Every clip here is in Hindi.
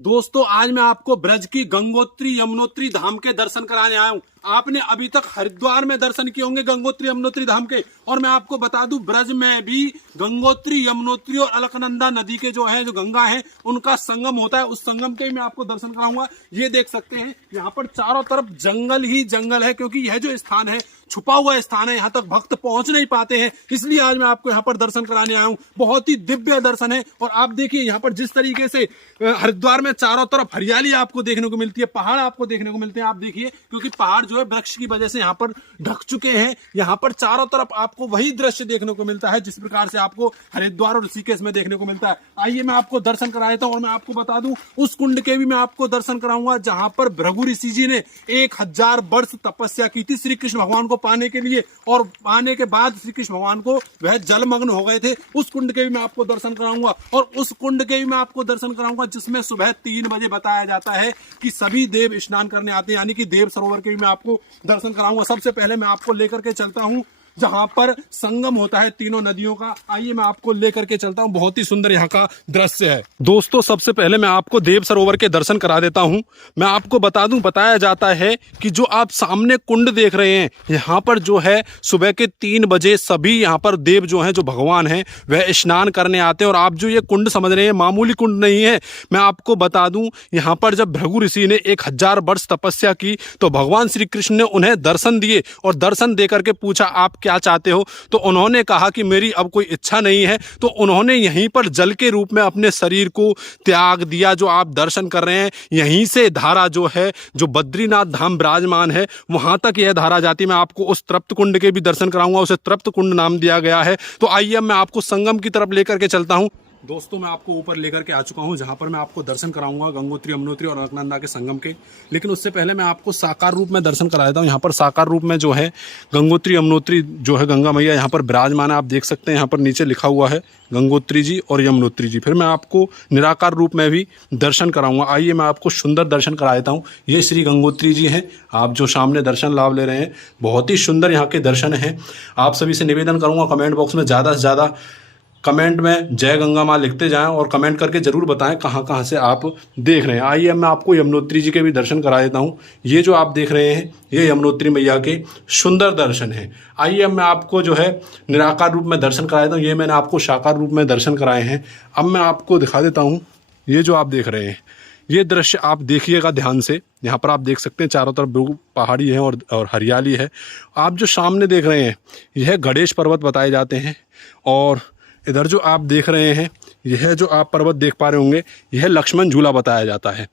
दोस्तों आज मैं आपको ब्रज की गंगोत्री यमुनोत्री धाम के दर्शन कराने आया हूं। आपने अभी तक हरिद्वार में दर्शन किए होंगे गंगोत्री यमुनोत्री धाम के, और मैं आपको बता दूं ब्रज में भी गंगोत्री यमुनोत्री और अलकनंदा नदी के जो गंगा है उनका संगम होता है। उस संगम के मैं आपको दर्शन कराऊंगा। ये देख सकते हैं यहाँ पर चारों तरफ जंगल ही जंगल है, क्योंकि यह जो स्थान है छुपा हुआ स्थान है, यहाँ तक भक्त पहुंच नहीं पाते हैं, इसलिए आज मैं आपको यहाँ पर दर्शन कराने आया हूँ। बहुत ही दिव्य दर्शन है। और आप देखिए यहाँ पर जिस तरीके से हरिद्वार में चारों तरफ हरियाली आपको देखने को मिलती है, पहाड़ आपको देखने को मिलते हैं। आप देखिए क्योंकि पहाड़ जो है वृक्ष की वजह से यहाँ पर ढक चुके हैं। यहाँ पर चारों तरफ आपको वही दृश्य देखने को मिलता है जिस प्रकार से आपको हरिद्वार और ऋषिकेश में देखने को मिलता है। आइए मैं आपको दर्शन करा देता हूँ। और मैं आपको बता दूं उस कुंड के भी मैं आपको दर्शन कराऊंगा जहां पर भृगु ऋषि जी ने 1000 वर्ष तपस्या की थी श्री कृष्ण भगवान को पाने के लिए, और पाने के बाद श्री कृष्ण भगवान को वह जलमग्न हो गए थे। उस कुंड के भी मैं आपको दर्शन कराऊंगा। और उस कुंड के भी मैं आपको दर्शन कराऊंगा जिसमें सुबह 3 बजे बताया जाता है कि सभी देव स्नान करने आते हैं, यानी कि देव सरोवर के भी मैं आपको दर्शन कराऊंगा। सबसे पहले मैं आपको लेकर के चलता हूं जहां पर संगम होता है तीनों नदियों का। आइए मैं आपको लेकर के चलता हूं। बहुत ही सुंदर यहाँ का दृश्य है। दोस्तों सबसे पहले मैं आपको देव सरोवर के दर्शन करा देता हूं। मैं आपको बता दूं, बताया जाता है कि जो आप सामने कुंड देख रहे हैं यहाँ पर जो है सुबह के 3 बजे सभी यहाँ पर देव जो हैं, जो भगवान हैं, वह स्नान करने आते हैं। और आप जो ये कुंड समझ रहे हैं मामूली कुंड नहीं है। मैं आपको बता दूं यहाँ पर जब भृगु ऋषि ने 1000 वर्ष तपस्या की तो भगवान श्री कृष्ण ने उन्हें दर्शन दिए, और दर्शन दे करके पूछा आप क्या चाहते हो, तो उन्होंने कहा कि मेरी अब कोई इच्छा नहीं है। तो उन्होंने यहीं पर जल के रूप में अपने शरीर को त्याग दिया। जो आप दर्शन कर रहे हैं यहीं से धारा जो है, जो बद्रीनाथ धाम विराजमान है, वहां तक यह धारा जाती है। मैं आपको उस तृप्त कुंड के भी दर्शन कराऊंगा, उसे तृप्त कुंड नाम दिया गया है। तो आइए अब मैं आपको संगम की तरफ लेकर के चलता हूं। दोस्तों मैं आपको ऊपर लेकर के आ चुका हूं जहां पर मैं आपको दर्शन कराऊंगा गंगोत्री यमुनोत्री और अलकनंदा के संगम के। लेकिन उससे पहले मैं आपको साकार रूप में दर्शन करा देता हूं। यहाँ पर साकार रूप में जो है गंगोत्री यमुनोत्री जो है गंगा मैया यहाँ पर विराजमान है। आप देख सकते हैं यहाँ पर नीचे लिखा हुआ है गंगोत्री जी और यमुनोत्री जी। फिर मैं आपको निराकार रूप में भी दर्शन कराऊंगा। आइए मैं आपको सुंदर दर्शन करा देता हूँ। ये श्री गंगोत्री जी हैं, आप जो सामने दर्शन लाभ ले रहे हैं, बहुत ही सुंदर यहाँ के दर्शन हैं। आप सभी से निवेदन करूँगा कमेंट बॉक्स में ज़्यादा से ज़्यादा कमेंट में जय गंगा माँ लिखते जाएं, और कमेंट करके ज़रूर बताएं कहाँ कहाँ से आप देख रहे हैं। आइए मैं आपको यमुनोत्री जी के भी दर्शन करा देता हूँ। ये जो आप देख रहे हैं ये यमुनोत्री मैया के सुंदर दर्शन हैं। आइए अब मैं आपको जो है निराकार रूप में दर्शन करा देता हूँ। ये मैंने आपको साकार रूप में दर्शन कराए हैं। अब मैं आपको दिखा देता हूँ ये जो आप देख रहे हैं ये दृश्य आप देखिएगा ध्यान से। यहाँ पर आप देख सकते हैं चारों तरफ पहाड़ी है और हरियाली है। आप जो सामने देख रहे हैं यह गणेश पर्वत बताए जाते हैं, और इधर जो आप देख रहे हैं यह जो आप पर्वत देख पा रहे होंगे यह लक्ष्मण झूला बताया जाता है।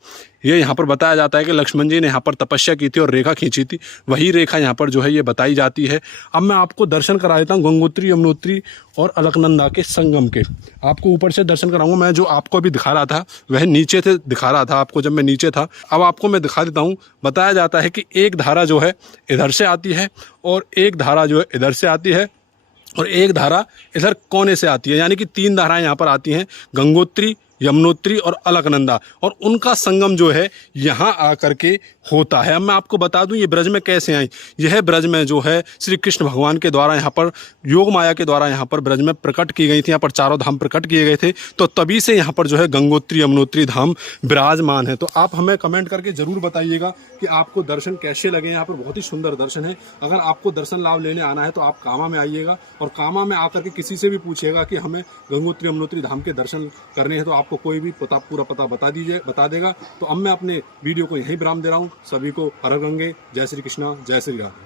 ये यहाँ पर बताया जाता है कि लक्ष्मण जी ने यहाँ पर तपस्या की थी और रेखा खींची थी, वही रेखा यहाँ पर जो है ये बताई जाती है। अब मैं आपको दर्शन करा देता हूँ गंगोत्री यमुनोत्री और अलकनंदा के संगम के। आपको ऊपर से दर्शन कराऊंगा। मैं जो आपको अभी दिखा रहा था वह नीचे से दिखा रहा था आपको जब मैं नीचे था। अब आपको मैं दिखा देता हूँ। बताया जाता है कि एक धारा जो है इधर से आती है और एक धारा जो है इधर से आती है और एक धारा इधर कोने से आती है, यानी कि 3 धाराएं यहाँ पर आती हैं, गंगोत्री, यमुनोत्री और अलकनंदा, और उनका संगम जो है यहाँ आकर के होता है। अब मैं आपको बता दूं ये ब्रज में कैसे आई। यह ब्रज में जो है श्री कृष्ण भगवान के द्वारा यहाँ पर योग माया के द्वारा यहाँ पर ब्रज में प्रकट की गई थी। यहाँ पर चारों धाम प्रकट किए गए थे, तो तभी से यहाँ पर जो है गंगोत्री यमुनोत्री धाम विराजमान है। तो आप हमें कमेंट करके ज़रूर बताइएगा कि आपको दर्शन कैसे लगे। यहाँ पर बहुत ही सुंदर दर्शन है। अगर आपको दर्शन लाभ लेने आना है तो आप कामा में आइएगा, और कामा में आकर के किसी से भी पूछिएगा कि हमें गंगोत्री यमुनोत्री धाम के दर्शन करने हैं, तो आपको कोई भी पूरा पता बता देगा। तो अब मैं अपने वीडियो को यहीं विराम दे रहा हूँ। सभी को हर हर गंगे, जय श्री कृष्णा, जय श्री राम।